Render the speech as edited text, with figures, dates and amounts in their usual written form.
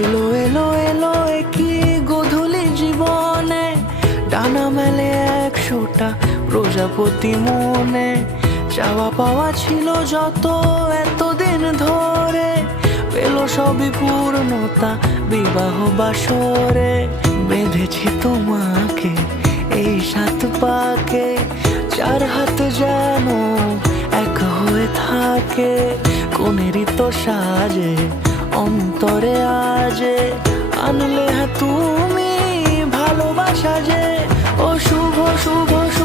এলো এলো এলো কি গোধূলি জীবনে, ডানা মেলে 100টা প্রজাপতি মনে। চাওয়া পাওয়া ছিল যত এতদিন ধরে, পেল সবই পূর্ণতা বিবাহ বাসরে। বেঁধেছি তোমাকে এই 7 পাকে, 4 হাত যেন এক হয়ে থাকে। কোনেরই তো সাজে অন্তরে আজে, আনলে তুমি ভালোবাসা যে। ও শুভ শুভ শুভ